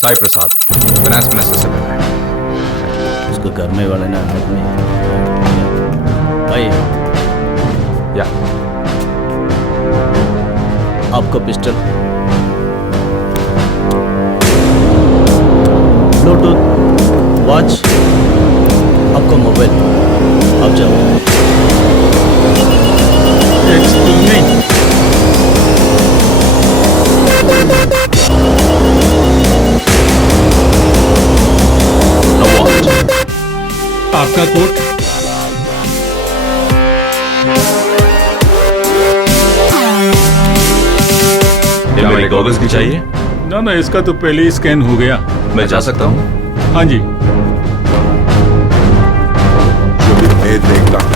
साई प्रसाद finance minister से मिला है। उसको घर में वाले ना भाई या आपका पिस्टल, ब्लूटूथ, वॉच, आपका मोबाइल, आप जाओ। Excuse me. आपका कोट क्या मेरे गॉगल्स भी चाहिए? ना इसका तो पहले ही स्कैन हो गया। मैं जा सकता हूँ? हाँ जी। जो भी मैं देखता हूँ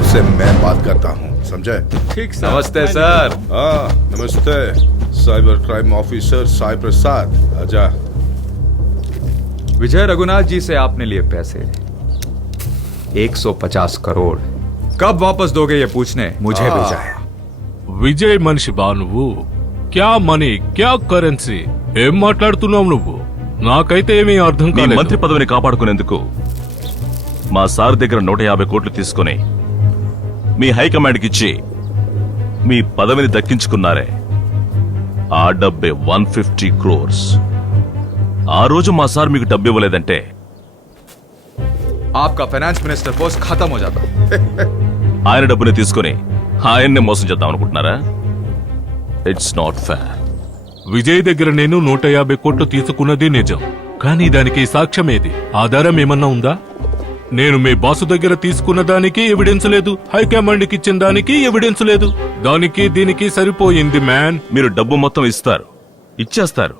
उससे मैं बात करता हूँ, समझे? ठीक सर। नमस्ते सर। हाँ नमस्ते, साइबर क्राइम ऑफिसर साई प्रसाद। आजा। विजय रघुनाथ जी से आपने लिए पैसे 150 करोड़, कब वापस दोगे ये पूछने मुझे भेजा है। విజయ్ మనిషి బా నువ్వు క్యా మనీ క్యా కరెన్సీ ఏం మాట్లాడుతున్నావు నువ్వు? నాకైతే ఏమీ అర్థం మీ కాలేదు. మంత్రి పదవిని కాపాడుకునేందుకు మా సార్ దగ్గర 150 కోట్లు తీసుకుని మీ హైకమాండ్కి ఇచ్చి మీ పదవిని దక్కించుకున్నారే, ఆ డబ్బే 150 crores. ఆ రోజు మా సార్ మీకు డబ్బు ఇవ్వలేదంటే आपका फाइनेंस मिनिस्टर पोस्ट खत्म हो जाता। ఆయన డబ్బుని తీసుకుని ఆయన్నే మోసం చేద్దాం అనుకుంటున్నారా? It's not fair. విజయ్ దగ్గర నేను 150 కోట్లు తీసుకున్నది నిజం, కానీ దానికి సాక్ష్యమేది? ఆధారం ఏమన్నా ఉందా? నేను మీ బాసు దగ్గర తీసుకున్న దానికి ఎవిడెన్స్ లేదు, హైకమాండ్కి ఇచ్చిన దానికి ఎవిడెన్స్ లేదు. దానికి దీనికి సరిపోయింది మ్యాన్. మీరు డబ్బు మొత్తం ఇస్తారు, ఇచ్చేస్తారు,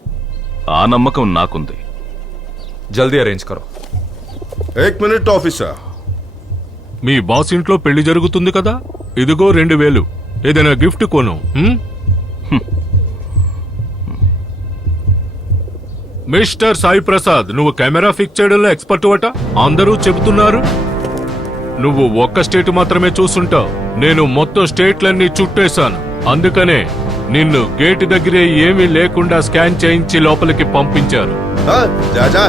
ఆ నమ్మకం నాకుంది. जल्दी अरेंज करो। एक मिनट ऑफिसर। మీ బాస్ ఇంట్లో పెళ్లి జరుగుతుంది కదా, ఇదిగో 2000, ఏదైనా గిఫ్ట్ కొను. మిస్టర్ సాయి ప్రసాద్, నువ్వు కెమెరా ఫిక్స్ చేయడంలో ఎక్స్పర్ట్ అట అందరూ చెబుతున్నారు. నువ్వు ఒక్క స్టేట్ మాత్రమే చూసుంటావు, నేను మొత్తం స్టేట్లన్నీ చుట్టేశాను. అందుకనే నిన్ను గేట్ దగ్గరే ఏమీ లేకుండా స్కాన్ చేయించి లోపలికి పంపించారు. हाँ जा जा।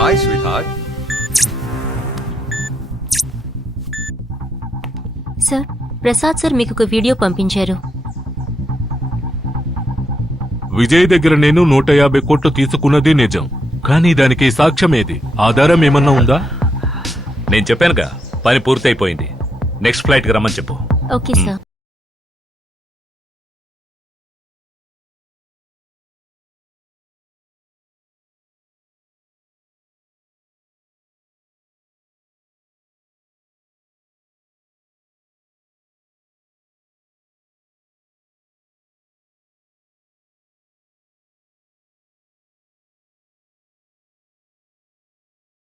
हाय स्वीटहार्ट। సార్, ప్రసాద్ సార్ మీకు ఒక వీడియో పంపించారు. విజయ్ దగ్గర నేను 150 కోట్లు తీసుకున్నది నిజం, కానీ దానికి సాక్ష్యమేది? ఆధారం ఏమన్నా ఉందా? నేను చెప్పానుగా, పని పూర్తయిపోయింది. నెక్స్ట్ ఫ్లైట్ కి రమ్మని చెప్పు. Okay sir.